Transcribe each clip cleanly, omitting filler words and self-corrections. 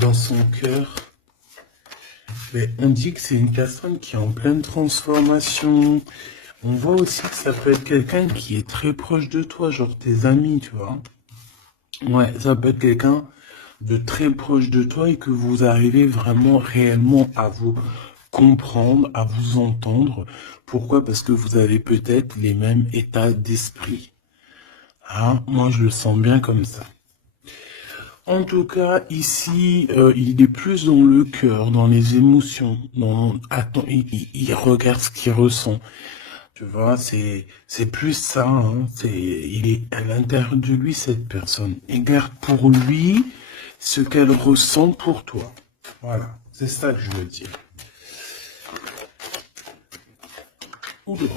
dans son cœur, mais on dit que c'est une personne qui est en pleine transformation. On voit aussi que ça peut être quelqu'un qui est très proche de toi, genre tes amis, tu vois. Ouais, ça peut être quelqu'un de très proche de toi et que vous arrivez vraiment réellement à vous comprendre, à vous entendre. Pourquoi? Parce que vous avez peut-être les mêmes états d'esprit. Ah, moi je le sens bien comme ça. En tout cas, ici, il est plus dans le cœur, dans les émotions, attends, il regarde ce qu'il ressent. Tu vois, c'est plus ça, hein. Il est à l'intérieur de lui, cette personne. Et garde pour lui ce qu'elle ressent pour toi. Voilà, c'est ça que je veux dire. Oula.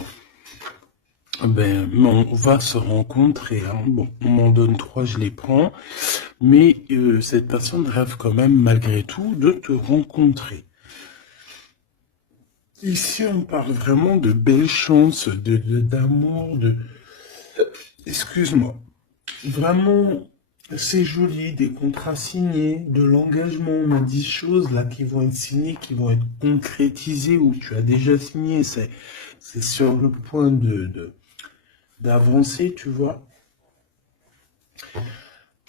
Ben, on va se rencontrer, hein. Bon, on m'en donne trois, je les prends. Mais cette personne rêve quand même, malgré tout, de te rencontrer. Ici, on parle vraiment de belles chances, d'amour, excuse-moi. Vraiment, c'est joli, des contrats signés, de l'engagement. On a 10 choses là qui vont être signées, qui vont être concrétisées ou tu as déjà signé. C'est sur le point d'avancer, tu vois.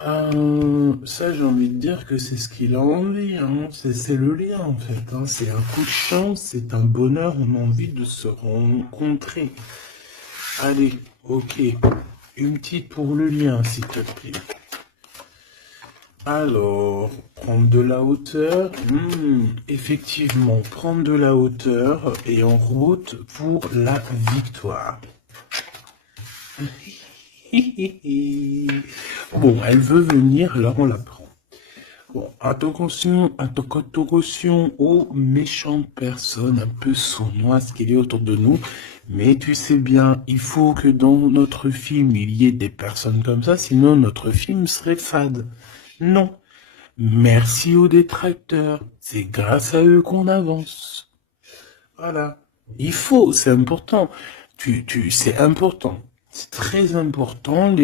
Ça, j'ai envie de dire que c'est ce qu'il a envie, hein. C'est le lien, en fait, hein. C'est un coup de chance, c'est un bonheur, on a envie de se rencontrer. Allez, ok. Une petite pour le lien, s'il te plaît. Alors, prendre de la hauteur. Effectivement, prendre de la hauteur et en route pour la victoire. Bon, elle veut venir, alors on la prend. Bon, attention aux méchantes personnes un peu sournoises qu'il y a autour de nous. Mais tu sais bien, il faut que dans notre film, il y ait des personnes comme ça, sinon notre film serait fade. Non. Merci aux détracteurs. C'est grâce à eux qu'on avance. Voilà. Il faut, c'est important. C'est important. C'est très important,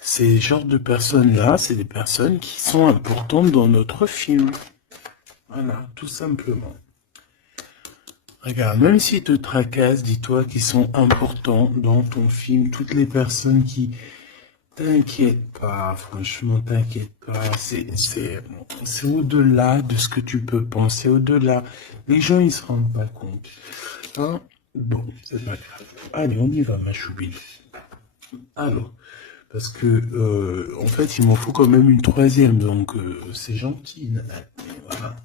ces genres de personnes-là, c'est des personnes qui sont importantes dans notre film. Voilà, tout simplement. Regarde, même s'ils te tracassent, dis-toi qu'ils sont importants dans ton film. Toutes les personnes qui... T'inquiète pas, franchement, t'inquiète pas. C'est au-delà de ce que tu peux penser, au-delà. Les gens, ils se rendent pas compte. Hein? Bon, c'est pas grave. Allez, on y va, ma choubine. Alors, parce que, en fait, il m'en faut quand même une troisième, donc c'est gentil. Voilà.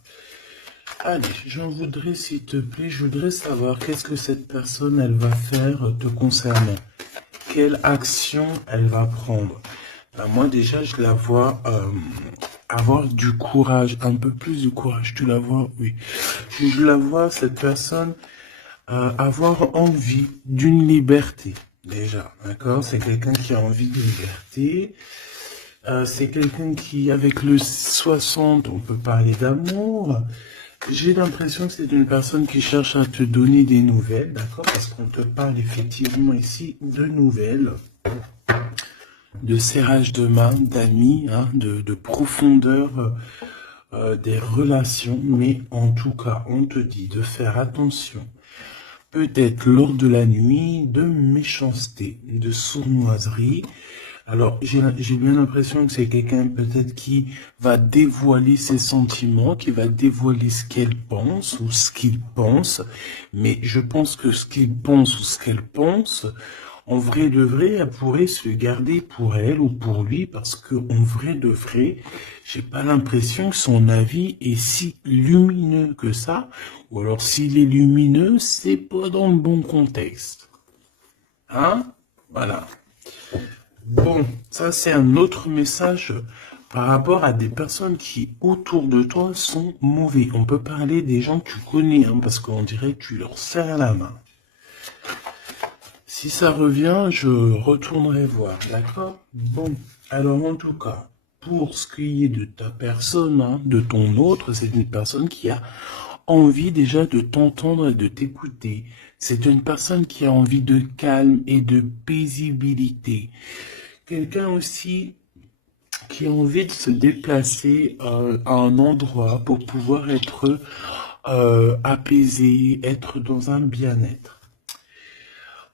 Allez, j'en voudrais, s'il te plaît, je voudrais savoir qu'est-ce que cette personne, elle va faire te concernant. Quelle action elle va prendre. Ben, moi, déjà, je la vois avoir du courage, un peu plus de courage. Tu la vois, oui. Je la vois, cette personne, avoir envie d'une liberté. Déjà, d'accord? C'est quelqu'un qui a envie de liberté. C'est quelqu'un qui, avec le 60, on peut parler d'amour. J'ai l'impression que c'est une personne qui cherche à te donner des nouvelles, d'accord? Parce qu'on te parle effectivement ici de nouvelles, de serrage de main, d'amis, hein, de profondeur des relations. Mais en tout cas, on te dit de faire attention. Peut-être lors de la nuit, de méchanceté, de sournoiserie. Alors, j'ai bien l'impression que c'est quelqu'un peut-être qui va dévoiler ses sentiments, qui va dévoiler ce qu'elle pense ou ce qu'il pense. Mais je pense que ce qu'il pense ou ce qu'elle pense, en vrai de vrai, elle pourrait se le garder pour elle ou pour lui parce que en vrai de vrai, j'ai pas l'impression que son avis est si lumineux que ça. Ou alors s'il est lumineux, c'est pas dans le bon contexte. Hein? Voilà. Bon, ça c'est un autre message par rapport à des personnes qui autour de toi sont mauvais. On peut parler des gens que tu connais, hein, parce qu'on dirait que tu leur serres la main. Si ça revient, je retournerai voir, d'accord? Bon, alors en tout cas, pour ce qui est de ta personne, hein, de ton autre, c'est une personne qui a envie déjà de t'entendre et de t'écouter. C'est une personne qui a envie de calme et de paisibilité. Quelqu'un aussi qui a envie de se déplacer à un endroit pour pouvoir être apaisé, être dans un bien-être.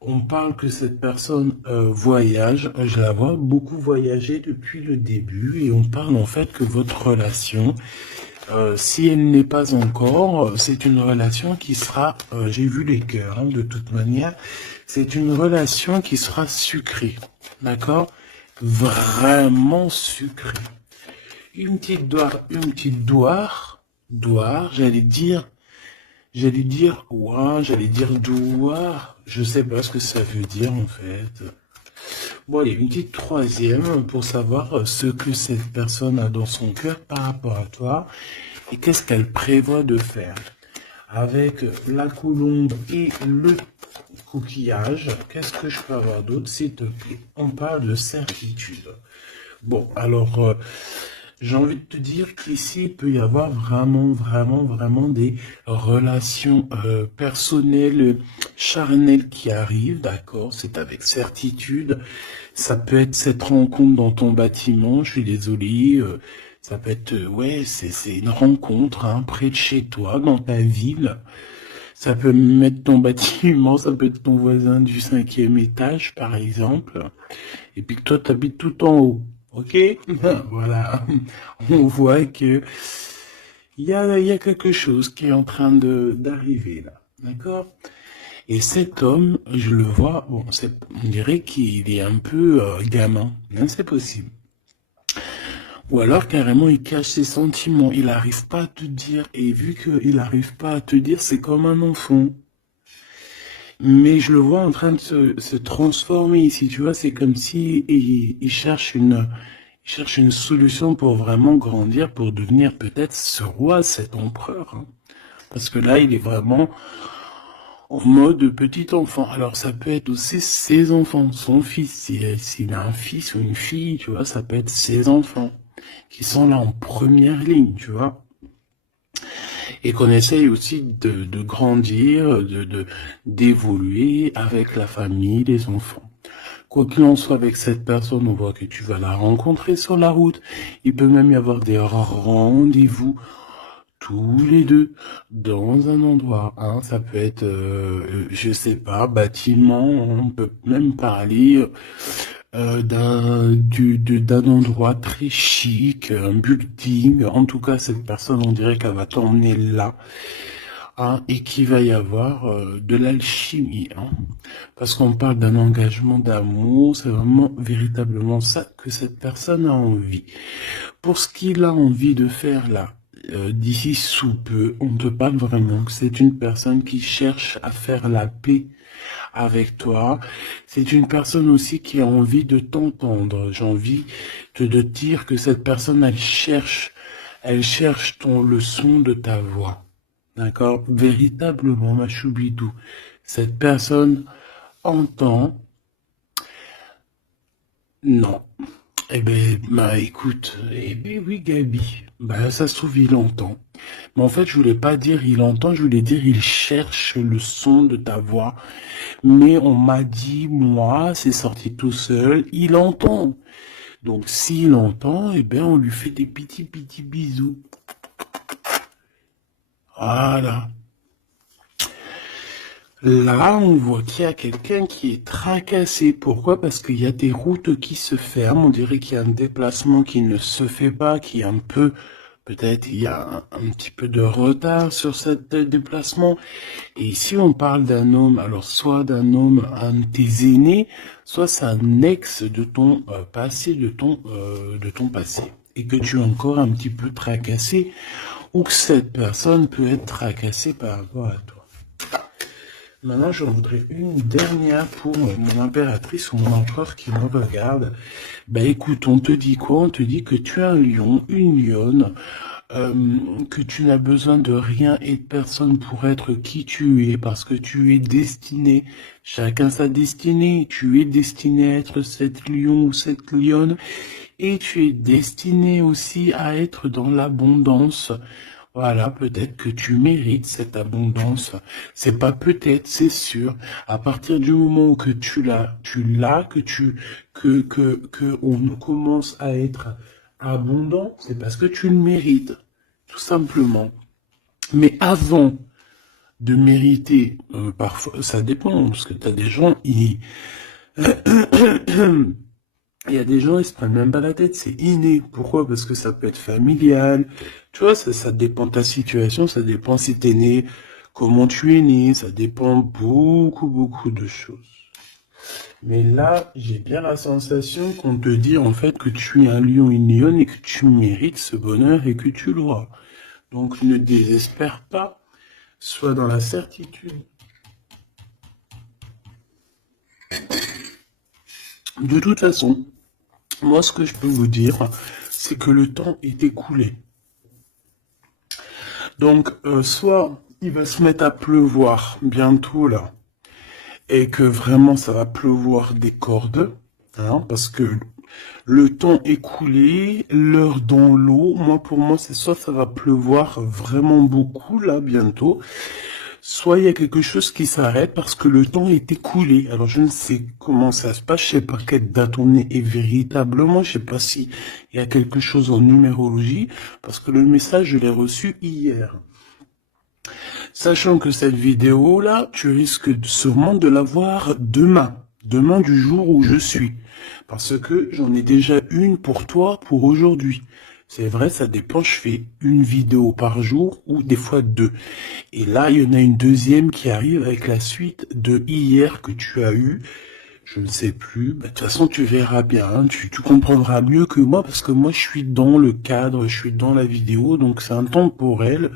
On parle que cette personne voyage, je la vois beaucoup voyager depuis le début et on parle en fait que votre relation, si elle n'est pas encore, c'est une relation qui sera, j'ai vu les cœurs, hein, de toute manière, c'est une relation qui sera sucrée, d'accord? Vraiment sucrée. Une petite doire, j'allais dire doire, je sais pas ce que ça veut dire en fait. Bon, allez, une petite troisième pour savoir ce que cette personne a dans son cœur par rapport à toi et qu'est-ce qu'elle prévoit de faire. Avec la colombe et le coquillage, qu'est-ce que je peux avoir d'autre, s'il te plaît? On parle de certitude. Bon, alors, j'ai envie de te dire qu'ici, il peut y avoir vraiment des relations personnelles, charnelles qui arrivent, d'accord? C'est avec certitude. Ça peut être cette rencontre dans ton bâtiment, je suis désolé. Ça peut être, ouais, c'est une rencontre hein, près de chez toi, dans ta ville. Ça peut mettre ton bâtiment, ça peut être ton voisin du 5e étage, par exemple. Et puis que toi, t'habites tout en haut. Ok? Voilà. On voit que il y a quelque chose qui est en train d'arriver là. D'accord? Et cet homme, je le vois, bon, on dirait qu'il est un peu gamin. Hein, c'est possible. Ou alors carrément il cache ses sentiments, il n'arrive pas à te dire, et vu qu'il n'arrive pas à te dire, c'est comme un enfant. Mais je le vois en train de se transformer ici, tu vois, c'est comme si il cherche il cherche une solution pour vraiment grandir, pour devenir peut-être ce roi, cet empereur. Hein. Parce que là, il est vraiment en mode petit enfant. Alors ça peut être aussi ses enfants, son fils, s'il a un fils ou une fille, tu vois, ça peut être ses enfants qui sont là en première ligne, tu vois. Et qu'on essaye aussi de grandir, d'évoluer avec la famille, les enfants. Quoi qu'il en soit avec cette personne, on voit que tu vas la rencontrer sur la route. Il peut même y avoir des rendez-vous tous les deux dans un endroit. Hein. Ça peut être, je sais pas, bâtiment. On peut même parler d'un endroit très chic, un building. En tout cas, cette personne, on dirait qu'elle va t'emmener là. Hein, et qu'il va y avoir de l'alchimie. Hein, parce qu'on parle d'un engagement d'amour, c'est vraiment véritablement ça que cette personne a envie. Pour ce qu'il a envie de faire là, d'ici sous peu, on te parle vraiment que c'est une personne qui cherche à faire la paix avec toi. C'est une personne aussi qui a envie de t'entendre. J'ai envie de dire que cette personne, elle cherche le son de ta voix. D'accord? Véritablement, ma choubidou. Cette personne entend. Non. Eh ben, bah écoute, eh ben oui, Gabi. Bah ça se trouve, il entend. Mais en fait, je voulais pas dire il entend, je voulais dire il cherche le son de ta voix. Mais on m'a dit, moi, c'est sorti tout seul, il entend. Donc s'il entend, eh ben on lui fait des petits bisous. Voilà. Là, on voit qu'il y a quelqu'un qui est tracassé. Pourquoi? Parce qu'il y a des routes qui se ferment. On dirait qu'il y a un déplacement qui ne se fait pas, qui est un peu, peut-être il y a un petit peu de retard sur ce déplacement. Et ici, on parle d'un homme, alors soit d'un homme, un de tes aînés, soit c'est un ex de ton passé, de ton passé. Et que tu es encore un petit peu tracassé, ou que cette personne peut être tracassée par rapport à toi. Maintenant, je voudrais une dernière pour mon impératrice ou mon empereur qui me regarde. Ben écoute, on te dit quoi? On te dit que tu es un lion, une lionne, que tu n'as besoin de rien et de personne pour être qui tu es, parce que tu es destiné, chacun sa destinée, tu es destiné à être cette lion ou cette lionne, et tu es destiné aussi à être dans l'abondance. Voilà, peut-être que tu mérites cette abondance. C'est pas peut-être, c'est sûr. À partir du moment que tu l'as, que on commence à être abondant, c'est parce que tu le mérites, tout simplement. Mais avant de mériter, parfois, ça dépend, parce que t'as des gens, il y a des gens, ils se prennent même pas la tête, c'est inné. Pourquoi? Parce que ça peut être familial. Tu vois, ça dépend de ta situation, ça dépend si t'es né, comment tu es né, ça dépend beaucoup de choses. Mais là, j'ai bien la sensation qu'on te dit en fait que tu es un lion, une lionne et que tu mérites ce bonheur et que tu l'auras. Donc ne désespère pas, sois dans la certitude. De toute façon, moi ce que je peux vous dire, c'est que le temps est écoulé. Donc, soit il va se mettre à pleuvoir bientôt là, et que vraiment ça va pleuvoir des cordes, hein, parce que le temps écoulé, l'heure dans l'eau, moi pour moi c'est soit ça va pleuvoir vraiment beaucoup là bientôt, soit il y a quelque chose qui s'arrête parce que le temps est écoulé. Alors je ne sais comment ça se passe, je sais pas quelle date on est véritablement, je sais pas si il y a quelque chose en numérologie, parce que le message je l'ai reçu hier. Sachant que cette vidéo-là, tu risques sûrement de la voir demain. Demain du jour où je suis. Parce que j'en ai déjà une pour toi pour aujourd'hui. C'est vrai, ça dépend, je fais une vidéo par jour ou des fois deux. Et là, il y en a une deuxième qui arrive avec la suite de hier que tu as eu. Je ne sais plus. Bah, de toute façon, tu verras bien. Hein. Tu comprendras mieux que moi parce que moi, je suis dans le cadre, je suis dans la vidéo. Donc, c'est intemporel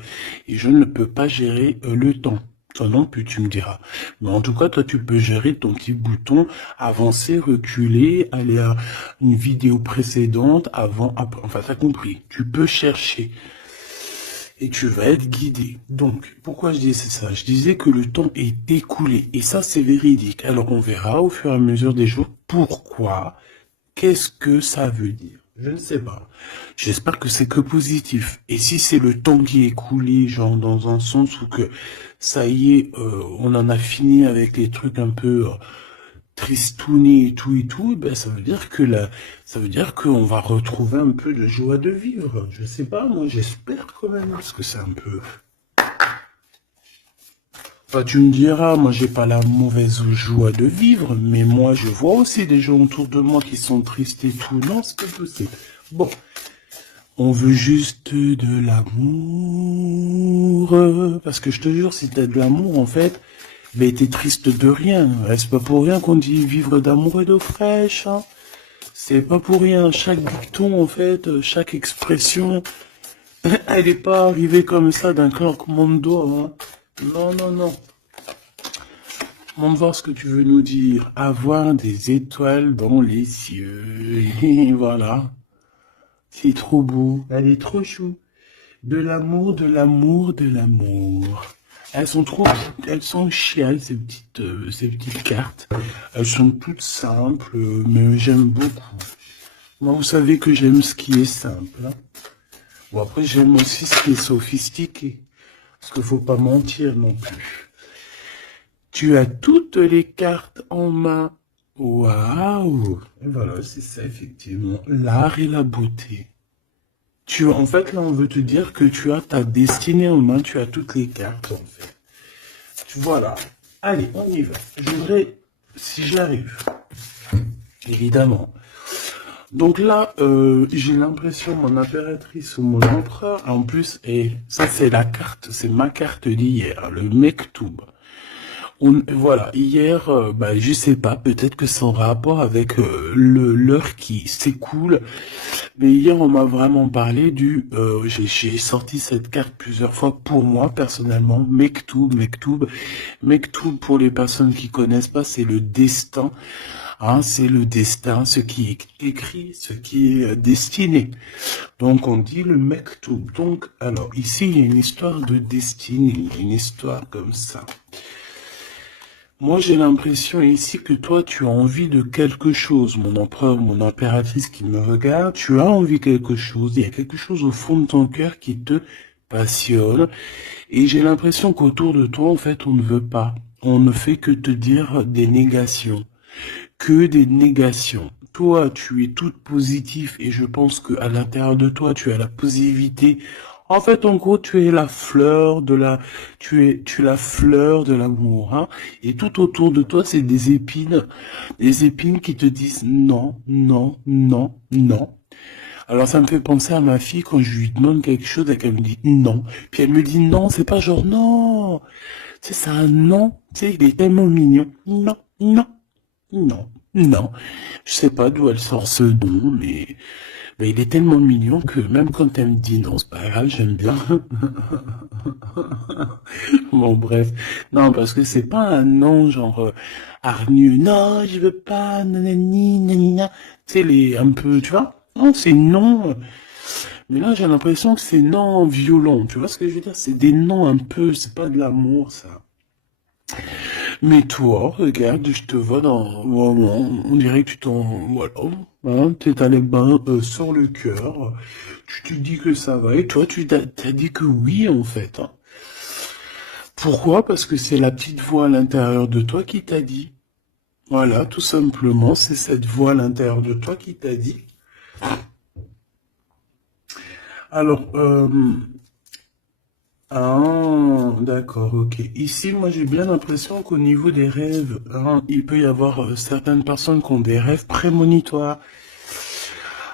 et je ne peux pas gérer le temps. Toi non plus, tu me diras. Mais en tout cas, toi, tu peux gérer ton petit bouton, avancer, reculer, aller à une vidéo précédente, avant, après. Enfin, t'as compris. Tu peux chercher. Et tu vas être guidé. Donc, pourquoi je disais ça? Je disais que le temps est écoulé. Et ça, c'est véridique. Alors, on verra au fur et à mesure des jours pourquoi. Qu'est-ce que ça veut dire? Je ne sais pas. J'espère que c'est que positif. Et si c'est le temps qui est écoulé, genre dans un sens où que ça y est, on en a fini avec les trucs un peu tristouni et tout, ben ça veut dire que ça veut dire qu'on va retrouver un peu de joie de vivre. Je sais pas, moi j'espère quand même, parce que c'est un peu. Enfin, tu me diras, moi j'ai pas la mauvaise joie de vivre, mais moi je vois aussi des gens autour de moi qui sont tristes et tout. Non, c'est pas possible. Bon, on veut juste de l'amour, parce que je te jure, si t'as de l'amour, en fait, mais t'es triste de rien. C'est pas pour rien qu'on dit vivre d'amour et d'eau fraîche. Hein. C'est pas pour rien. Chaque dicton, en fait, chaque expression, elle n'est pas arrivée comme ça d'un claquement de doigts. Hein. Non. Montre voir ce que tu veux nous dire. Avoir des étoiles dans les cieux. Et voilà. C'est trop beau. Elle est trop chou. De l'amour, de l'amour, de l'amour. Elles sont chiales, ces petites cartes. Elles sont toutes simples, mais j'aime beaucoup. Moi, vous savez que j'aime ce qui est simple. Hein. Bon, après, j'aime aussi ce qui est sophistiqué. Parce qu'il faut pas mentir non plus. Tu as toutes les cartes en main. Waouh! Et voilà, c'est ça, effectivement. L'art et la beauté. En fait, là, on veut te dire que tu as ta destinée en main, tu as toutes les cartes, en fait. Voilà. Allez, on y va. Je voudrais, si j'arrive, évidemment. Donc là, j'ai l'impression, mon impératrice ou mon empereur, en plus, et ça c'est la carte, c'est ma carte d'hier, le Mektoub. Voilà, hier, je sais pas, peut-être que c'est en rapport avec l'heure qui s'écoule, mais hier on m'a vraiment parlé j'ai sorti cette carte plusieurs fois pour moi personnellement, Mektoub. Mektoub pour les personnes qui connaissent pas, c'est le destin, hein, c'est le destin, ce qui est écrit, ce qui est destiné. Donc on dit le Mektoub. Donc alors ici il y a une histoire de destinée, une histoire comme ça. Moi, j'ai l'impression ici que toi, tu as envie de quelque chose. Mon empereur, mon impératrice qui me regarde, tu as envie de quelque chose. Il y a quelque chose au fond de ton cœur qui te passionne. Et j'ai l'impression qu'autour de toi, en fait, on ne veut pas. On ne fait que te dire des négations. Que des négations. Toi, tu es toute positive et je pense que à l'intérieur de toi, tu as la positivité. En fait, en gros, tu es la fleur de la, tu es la fleur de l'amour, hein. Et tout autour de toi, c'est des épines qui te disent non, non, non, non. Alors ça me fait penser à ma fille quand je lui demande quelque chose et qu'elle me dit non. Puis elle me dit non, c'est pas genre non. C'est un non. Tu sais, il est tellement mignon. Non, non, non, non. Je sais pas d'où elle sort ce don, mais il est tellement mignon que même quand elle me dit non, c'est pas grave, j'aime bien. Bon, bref. Non, parce que c'est pas un non genre hargneux. Non, je veux pas, nanani, nanina. Tu sais, les un peu, tu vois? Non, c'est non. Mais là, j'ai l'impression que c'est non violent. Tu vois ce que je veux dire? C'est des noms un peu, c'est pas de l'amour, ça. Mais toi, regarde, je te vois dans, vraiment, on dirait que tu t'en, voilà, hein, t'es allé ben, sur le cœur. Tu te dis que ça va. Et toi, t'as dit que oui, en fait, hein. Pourquoi? Parce que c'est la petite voix à l'intérieur de toi qui t'a dit. Voilà, tout simplement, c'est cette voix à l'intérieur de toi qui t'a dit. Alors, ah, d'accord, ok. Ici, moi, j'ai bien l'impression qu'au niveau des rêves, hein, il peut y avoir certaines personnes qui ont des rêves prémonitoires.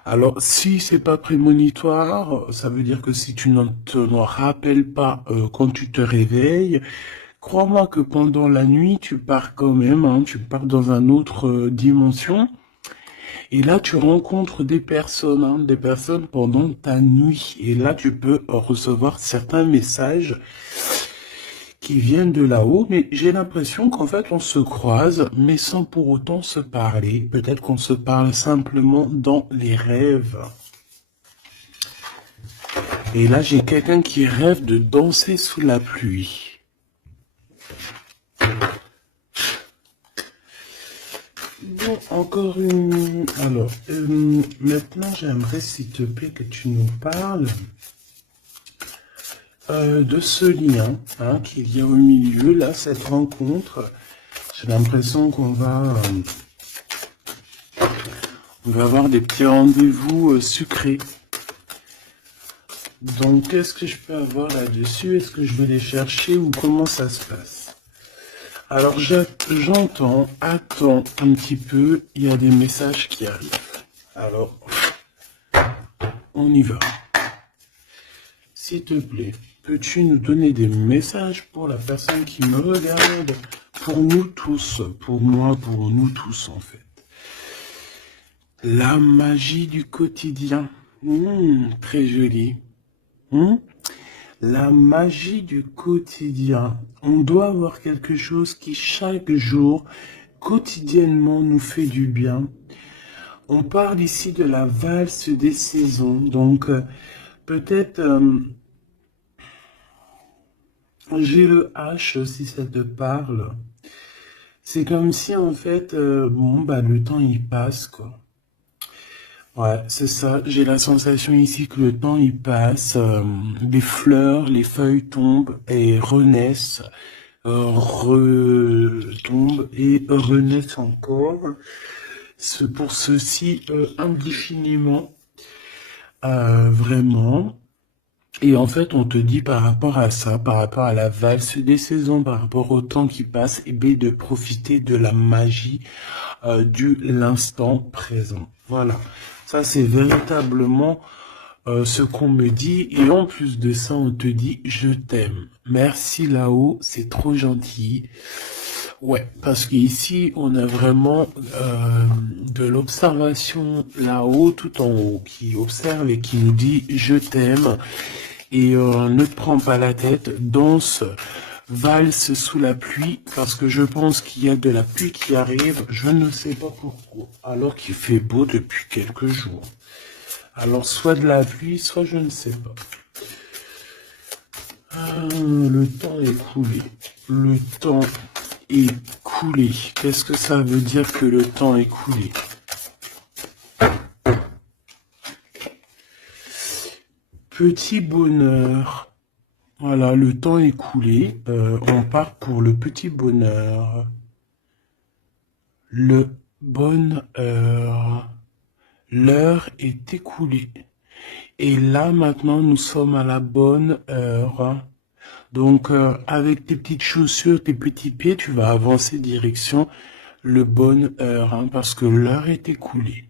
Alors, si c'est pas prémonitoire, ça veut dire que si tu ne te rappelles pas quand tu te réveilles, crois-moi que pendant la nuit, tu pars quand même, hein, tu pars dans une autre dimension. Et là, tu rencontres des personnes pendant ta nuit. Et là, tu peux recevoir certains messages qui viennent de là-haut. Mais j'ai l'impression qu'en fait, on se croise, mais sans pour autant se parler. Peut-être qu'on se parle simplement dans les rêves. Et là, j'ai quelqu'un qui rêve de danser sous la pluie. Bon, encore une... Alors, maintenant, j'aimerais, s'il te plaît, que tu nous parles de ce lien hein, qu'il y a au milieu, là, cette rencontre. J'ai l'impression on va avoir des petits rendez-vous sucrés. Donc, qu'est-ce que je peux avoir là-dessus? Est-ce que je vais les chercher ou comment ça se passe? Alors, j'entends, attends un petit peu, il y a des messages qui arrivent. Alors, on y va. S'il te plaît, peux-tu nous donner des messages pour la personne qui me regarde? Pour nous tous, pour moi, pour nous tous en fait. La magie du quotidien. Très joli. La magie du quotidien. On doit avoir quelque chose qui chaque jour, quotidiennement, nous fait du bien. On parle ici de la valse des saisons. Donc, peut-être, j'ai le H si ça te parle. C'est comme si, en fait, bon, bah, le temps, il passe, quoi. Ouais, c'est ça. J'ai la sensation ici que le temps il passe, les fleurs, les feuilles tombent et renaissent, retombent et renaissent encore. C'est pour ceci indéfiniment, vraiment. Et en fait, on te dit par rapport à ça, par rapport à la valse des saisons, par rapport au temps qui passe, et bien de profiter de la magie du l'instant présent. Voilà. Ça, c'est véritablement ce qu'on me dit. Et en plus de ça, on te dit, je t'aime. Merci là-haut, c'est trop gentil. Ouais, parce qu'ici, on a vraiment de l'observation là-haut, tout en haut, qui observe et qui nous dit, je t'aime. Et ne te prends pas la tête, danse, valse sous la pluie, parce que je pense qu'il y a de la pluie qui arrive, je ne sais pas pourquoi, alors qu'il fait beau depuis quelques jours. Alors soit de la pluie, soit je ne sais pas. Le temps est coulé. Le temps est coulé. Qu'est-ce que ça veut dire que le temps est coulé? Petit bonheur. Voilà, le temps écoulé. On part pour le petit bonheur. Le bonheur. L'heure est écoulée. Et là, maintenant, nous sommes à la bonne heure. Donc, avec tes petites chaussures, tes petits pieds, tu vas avancer direction le bonne heure, hein, parce que l'heure est écoulée.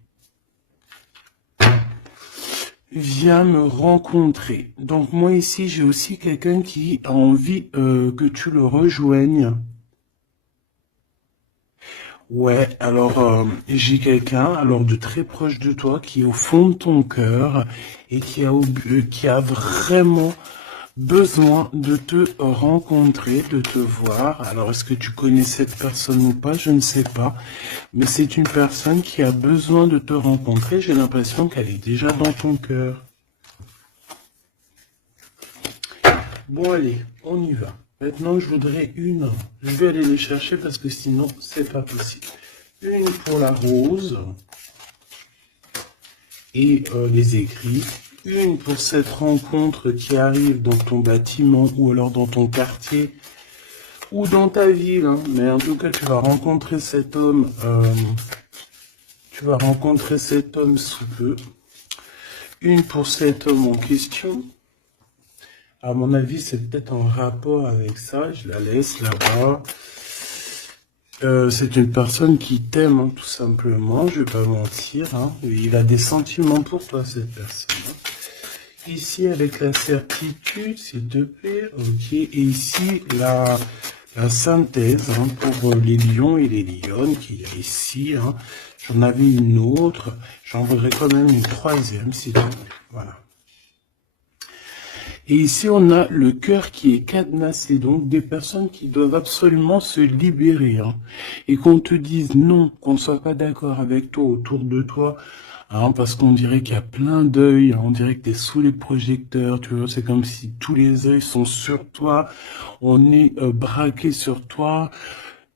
Viens me rencontrer. Donc, moi, ici, j'ai aussi quelqu'un qui a envie que tu le rejoignes. Ouais, alors j'ai quelqu'un alors de très proche de toi qui est au fond de ton cœur et qui a vraiment besoin de te rencontrer, de te voir. Alors est-ce que tu connais cette personne ou pas? Je ne sais pas, mais c'est une personne qui a besoin de te rencontrer. J'ai l'impression qu'elle est déjà dans ton cœur. Bon allez, on y va. Maintenant, je voudrais une. Je vais aller les chercher parce que sinon, c'est pas possible. Une pour la rose et les écrits. Une pour cette rencontre qui arrive dans ton bâtiment ou alors dans ton quartier ou dans ta ville. Hein. Mais en tout cas, tu vas rencontrer cet homme. Tu vas rencontrer cet homme sous peu. Une pour cet homme en question. À mon avis, c'est peut-être en rapport avec ça. Je la laisse là-bas. C'est une personne qui t'aime, hein, tout simplement. Je vais pas mentir. Hein. Il a des sentiments pour toi, cette personne. Ici, avec la certitude, s'il te plaît. Ok. Et ici, la synthèse hein, pour les lions et les lionnes qu'il y a ici. Hein. J'en avais une autre. J'en voudrais quand même une troisième, s'il te plaît. Voilà. Et ici, on a le cœur qui est cadenassé, donc des personnes qui doivent absolument se libérer. Hein, et qu'on te dise non, qu'on ne soit pas d'accord avec toi, autour de toi, hein, parce qu'on dirait qu'il y a plein d'œils, hein, on dirait que tu es sous les projecteurs, tu vois, c'est comme si tous les œils sont sur toi, on est braqué sur toi.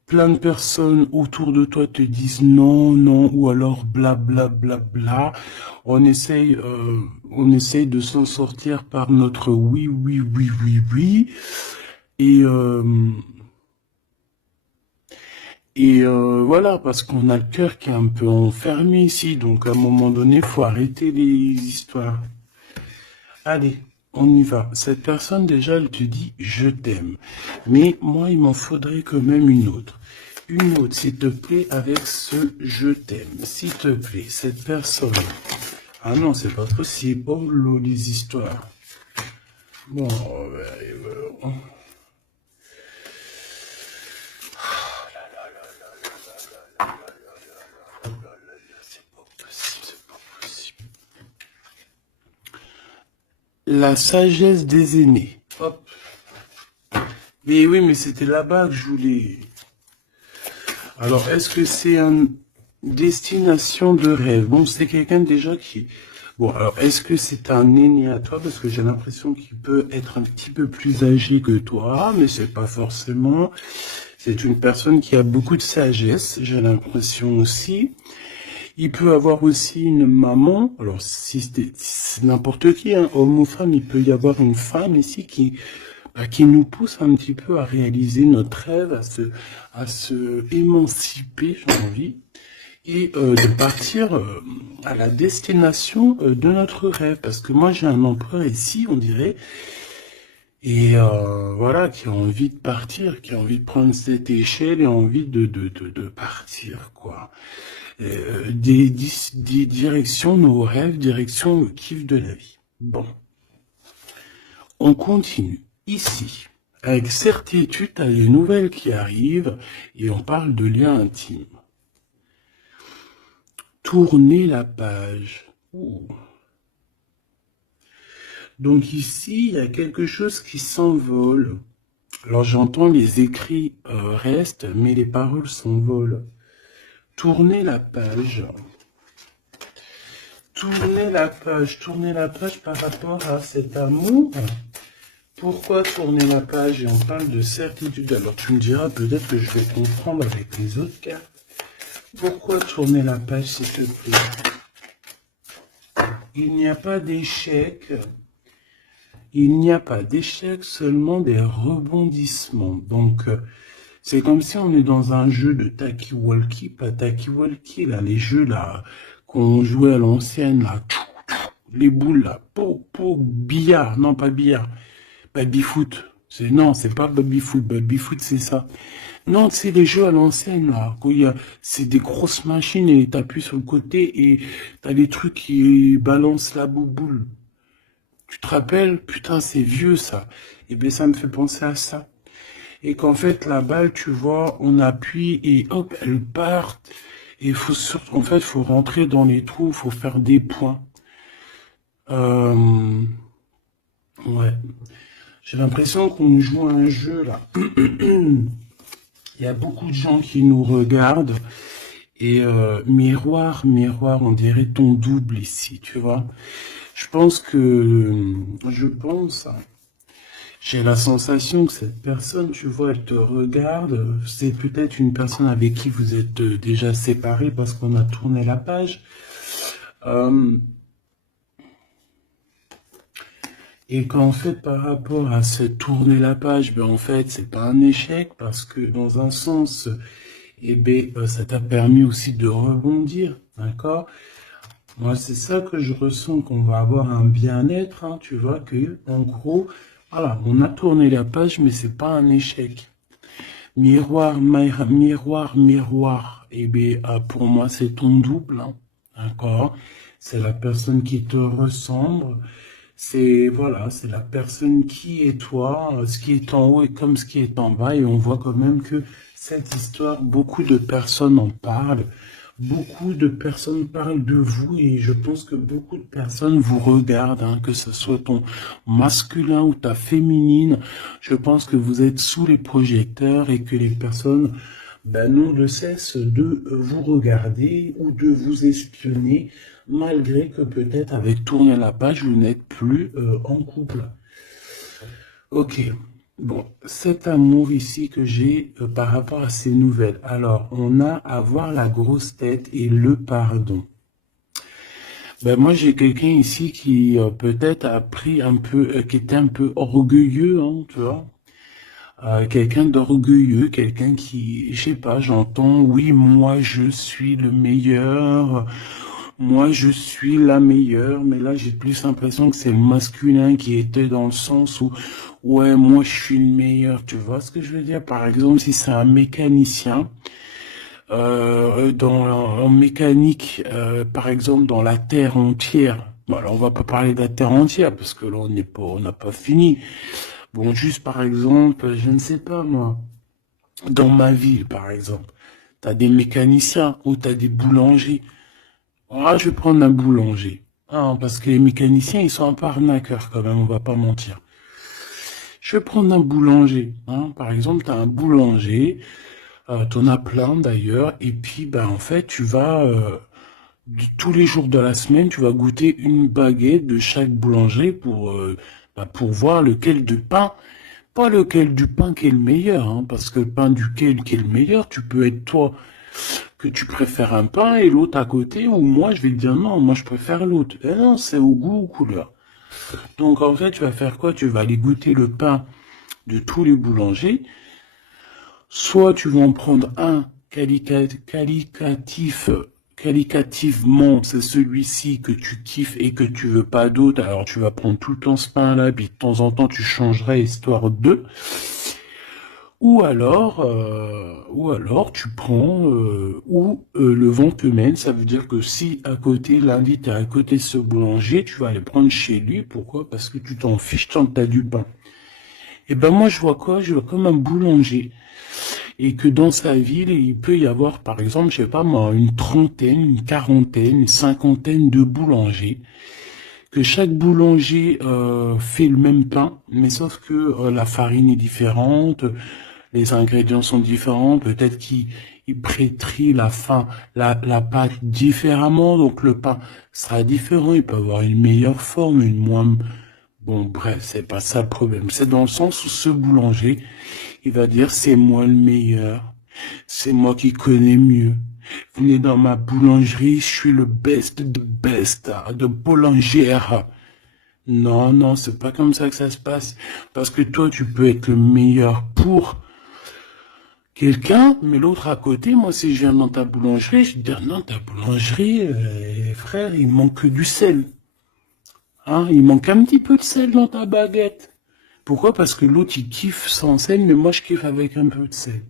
Plein de personnes autour de toi te disent non, non, ou alors bla bla bla bla. On essaye de s'en sortir par notre oui, oui, oui, oui, oui. Et, voilà, parce qu'on a le cœur qui est un peu enfermé ici. Donc à un moment donné, il faut arrêter les histoires. Allez, on y va. Cette personne, déjà, elle te dit « je t'aime ». Mais moi, il m'en faudrait quand même une autre. Une autre, s'il te plaît, avec ce « je t'aime ». S'il te plaît, cette personne. Ah non, c'est pas possible. Oh, là, les histoires. Bon, c'est pas possible, c'est pas possible. La sagesse des aînés. Hop. Mais oui, mais c'était là-bas que je voulais. Alors, est-ce que c'est une destination de rêve? Bon, c'est quelqu'un déjà qui... Bon, alors, est-ce que c'est un aîné à toi? Parce que j'ai l'impression qu'il peut être un petit peu plus âgé que toi, mais c'est pas forcément. C'est une personne qui a beaucoup de sagesse, j'ai l'impression aussi. Il peut avoir aussi une maman. Alors, si c'est n'importe qui, hein, homme ou femme, il peut y avoir une femme ici qui nous pousse un petit peu à réaliser notre rêve, à se émanciper, j'ai envie, et de partir à la destination de notre rêve. Parce que moi, j'ai un empereur ici, on dirait, et voilà, qui a envie de partir, qui a envie de prendre cette échelle et envie de partir, quoi. Des directions, nos rêves, direction le kiff de la vie. Bon, on continue. Ici, avec certitude, tu as des nouvelles qui arrivent et on parle de liens intimes. Tourner la page. Ouh. Donc ici, il y a quelque chose qui s'envole. Alors j'entends les écrits restent, mais les paroles s'envolent. Tourner la page. Tourner la page par rapport à cet amour. Pourquoi tourner la page? Et on parle de certitude. Alors tu me diras peut-être que je vais comprendre avec les autres cartes. Pourquoi tourner la page, s'il te plaît? Il n'y a pas d'échec. Il n'y a pas d'échec, seulement des rebondissements. Donc, c'est comme si on est dans un jeu de talkie-walkie, pas talkie-walkie, là, les jeux là qu'on jouait à l'ancienne, là, les boules là, billard, non pas billard, baby-foot. Non, c'est pas baby-foot, baby-foot c'est ça. Non, c'est les jeux à l'ancienne là, c'est des grosses machines et t'appuies sur le côté et t'as des trucs qui balancent la bouboule. Tu te rappelles? Putain, c'est vieux ça. Et bien ça me fait penser à ça. Et qu'en fait, la balle, tu vois, on appuie et hop, elle part. Et en fait, faut rentrer dans les trous, faut faire des points. Euh, ouais. J'ai l'impression qu'on joue à un jeu là. Il y a beaucoup de gens qui nous regardent. Et miroir, miroir, on dirait ton double ici, tu vois. Je pense, hein, j'ai la sensation que cette personne, tu vois, elle te regarde. C'est peut-être une personne avec qui vous êtes déjà séparés parce qu'on a tourné la page. Euh, et qu'en fait, par rapport à ce tourner la page, ben en fait, c'est pas un échec parce que dans un sens, eh ben, ça t'a permis aussi de rebondir, d'accord? Moi, c'est ça que je ressens, qu'on va avoir un bien-être, hein, tu vois, que, en gros, voilà, on a tourné la page, mais c'est pas un échec. Miroir, miroir, miroir. Eh bien, pour moi, c'est ton double, hein, d'accord? C'est la personne qui te ressemble. C'est, voilà, c'est la personne qui est toi. Ce qui est en haut est comme ce qui est en bas. Et on voit quand même que cette histoire, beaucoup de personnes en parlent. Beaucoup de personnes parlent de vous et je pense que beaucoup de personnes vous regardent, hein, que ce soit ton masculin ou ta féminine. Je pense que vous êtes sous les projecteurs et que les personnes, ben, n'ont de cesse de vous regarder ou de vous espionner, malgré que peut-être avec tourner la page, vous n'êtes plus en couple. Ok. Bon, cet amour ici que j'ai par rapport à ces nouvelles. Alors, on a avoir la grosse tête et le pardon. Ben moi, j'ai quelqu'un ici qui peut-être a pris un peu, qui était un peu orgueilleux, hein, tu vois. Quelqu'un d'orgueilleux, quelqu'un qui, je sais pas, j'entends, oui, moi je suis le meilleur, moi je suis la meilleure, mais là j'ai plus l'impression que c'est le masculin qui était dans le sens où, ouais, moi je suis le meilleur, tu vois ce que je veux dire? Par exemple, si c'est un mécanicien, en mécanique, par exemple dans la Terre entière, bon alors on va pas parler de la Terre entière, parce que là on n'a pas fini. Bon, juste par exemple, je ne sais pas moi, dans ma ville par exemple, t'as des mécaniciens ou t'as des boulangers. Ah, je vais prendre un boulanger. Ah, parce que les mécaniciens, ils sont un peu arnaqueurs quand même, on va pas mentir. Je vais prendre un boulanger. Hein. Par exemple, t'as un boulanger, t'en as plein d'ailleurs, et puis ben en fait, tu vas tous les jours de la semaine, tu vas goûter une baguette de chaque boulanger pour voir lequel de pain. Pas lequel du pain qui est le meilleur, hein, parce que le pain duquel qui est le meilleur, tu peux être toi, que tu préfères un pain et l'autre à côté, ou moi je vais te dire non, moi je préfère l'autre. Eh non, c'est au goût, aux couleurs. Donc en fait, tu vas faire quoi? Tu vas aller goûter le pain de tous les boulangers. Soit tu vas en prendre un qualitativement, c'est celui-ci que tu kiffes et que tu veux pas d'autre. Alors tu vas prendre tout le temps ce pain-là, puis de temps en temps tu changerais histoire de. Ou alors tu prends le vent te mène, ça veut dire que si à côté, lundi, t'es à côté de ce boulanger, tu vas aller prendre chez lui. Pourquoi? Parce que tu t'en fiches tant que t'as du pain. Et ben moi je vois quoi? Je vois comme un boulanger. Et que dans sa ville, il peut y avoir, par exemple, je sais pas moi, une trentaine, une quarantaine, une cinquantaine de boulangers. Que chaque boulanger fait le même pain, mais sauf que la farine est différente, les ingrédients sont différents, peut-être qu'ils pétrissent la pâte différemment, donc le pain sera différent, il peut avoir une meilleure forme, une moins... Bon, bref, c'est pas ça le problème. C'est dans le sens où ce boulanger, il va dire, c'est moi le meilleur, c'est moi qui connais mieux. Venez dans ma boulangerie, je suis le best de best, de boulangère. Non, non, c'est pas comme ça que ça se passe. Parce que toi, tu peux être le meilleur pour quelqu'un, mais l'autre à côté, moi, si je viens dans ta boulangerie, je vais te dire, non, ta boulangerie, frère, il manque que du sel. Hein, il manque un petit peu de sel dans ta baguette. Pourquoi? Parce que l'autre, il kiffe sans sel, mais moi, je kiffe avec un peu de sel.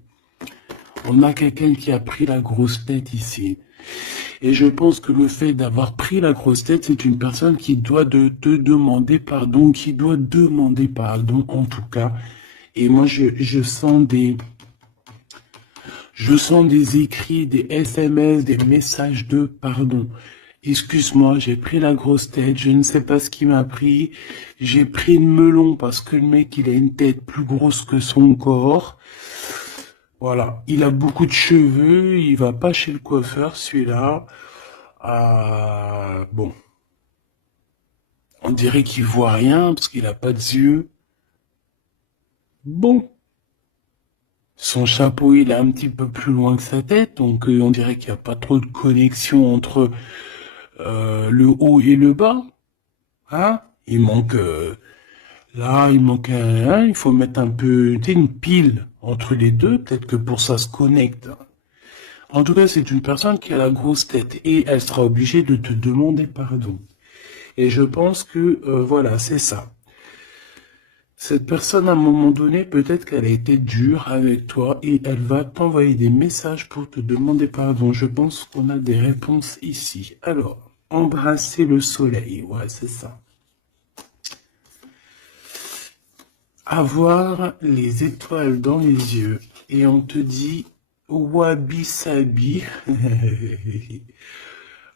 On a quelqu'un qui a pris la grosse tête ici. Et je pense que le fait d'avoir pris la grosse tête, c'est une personne qui doit te demander pardon, qui doit demander pardon, en tout cas. Et moi, je sens des écrits, des SMS, des messages de pardon. Excuse-moi, j'ai pris la grosse tête, je ne sais pas ce qui m'a pris. J'ai pris le melon parce que le mec, il a une tête plus grosse que son corps. Voilà, il a beaucoup de cheveux, il va pas chez le coiffeur, celui-là. Bon, on dirait qu'il voit rien parce qu'il a pas de yeux. Bon, son chapeau, il est un petit peu plus loin que sa tête, donc on dirait qu'il n'y a pas trop de connexion entre le haut et le bas. Hein? Il manque là, il manque il faut mettre un peu, tu sais, une pile entre les deux, peut-être que pour ça se connecte. En tout cas, c'est une personne qui a la grosse tête et elle sera obligée de te demander pardon. Et je pense que, voilà, c'est ça. Cette personne, à un moment donné, peut-être qu'elle a été dure avec toi et elle va t'envoyer des messages pour te demander pardon. Je pense qu'on a des réponses ici. Alors, embrasser le soleil, ouais, c'est ça. Avoir les étoiles dans les yeux et on te dit wabi sabi.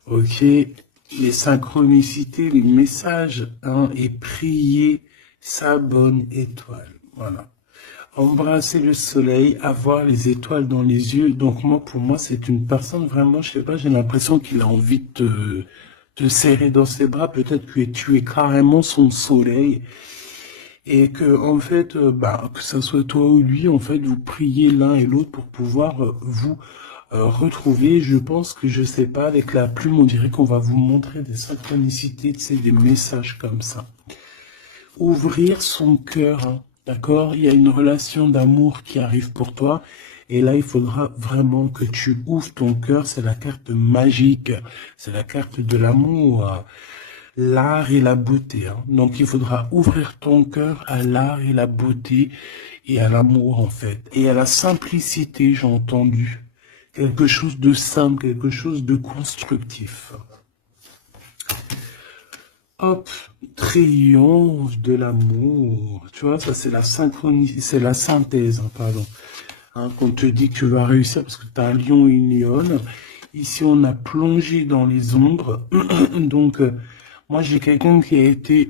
Ok, les synchronicités, les messages, hein, et prier sa bonne étoile. Voilà. Embrasser le soleil, avoir les étoiles dans les yeux. Donc moi, pour moi, c'est une personne vraiment, je sais pas, j'ai l'impression qu'il a envie de te serrer dans ses bras. Peut-être que tu es carrément son soleil. Et que, en fait, que ça soit toi ou lui, en fait, vous priez l'un et l'autre pour pouvoir vous retrouver. Je pense que, je sais pas, avec la plume, on dirait qu'on va vous montrer des synchronicités, tu sais, des messages comme ça. Ouvrir son cœur, hein, d'accord? Il y a une relation d'amour qui arrive pour toi. Et là, il faudra vraiment que tu ouvres ton cœur. C'est la carte magique. C'est la carte de l'amour, l'art et la beauté. Hein. Donc, il faudra ouvrir ton cœur à l'art et la beauté et à l'amour, en fait. Et à la simplicité, j'ai entendu. Quelque chose de simple, quelque chose de constructif. Hop, triomphe de l'amour. Tu vois, ça c'est la synchronie, c'est la synthèse, hein, pardon. Hein, qu'on te dit que tu vas réussir parce que tu as un lion et une lionne. Ici, on a plongé dans les ombres. Donc, moi, j'ai quelqu'un qui a été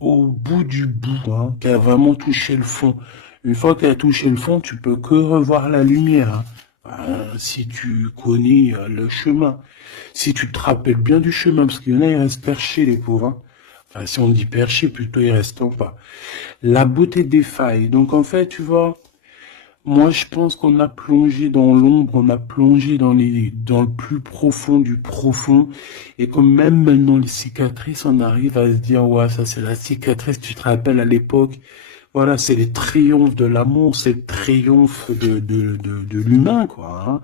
au bout du bout, hein, qui a vraiment touché le fond. Une fois qu'il a touché le fond, tu peux que revoir la lumière. Hein. Si tu connais le chemin, si tu te rappelles bien du chemin, parce qu'il y en a, ils restent perchés, les pauvres. Hein. Enfin, si on dit perchés, plutôt ils restent en bas. La beauté des failles. Donc, en fait, tu vois, moi, je pense qu'on a plongé dans l'ombre, on a plongé dans le plus profond du profond, et comme même maintenant les cicatrices, on arrive à se dire, ouais, ça c'est la cicatrice, tu te rappelles à l'époque, voilà, c'est les triomphes de l'amour, c'est le triomphe de l'humain, quoi. Hein.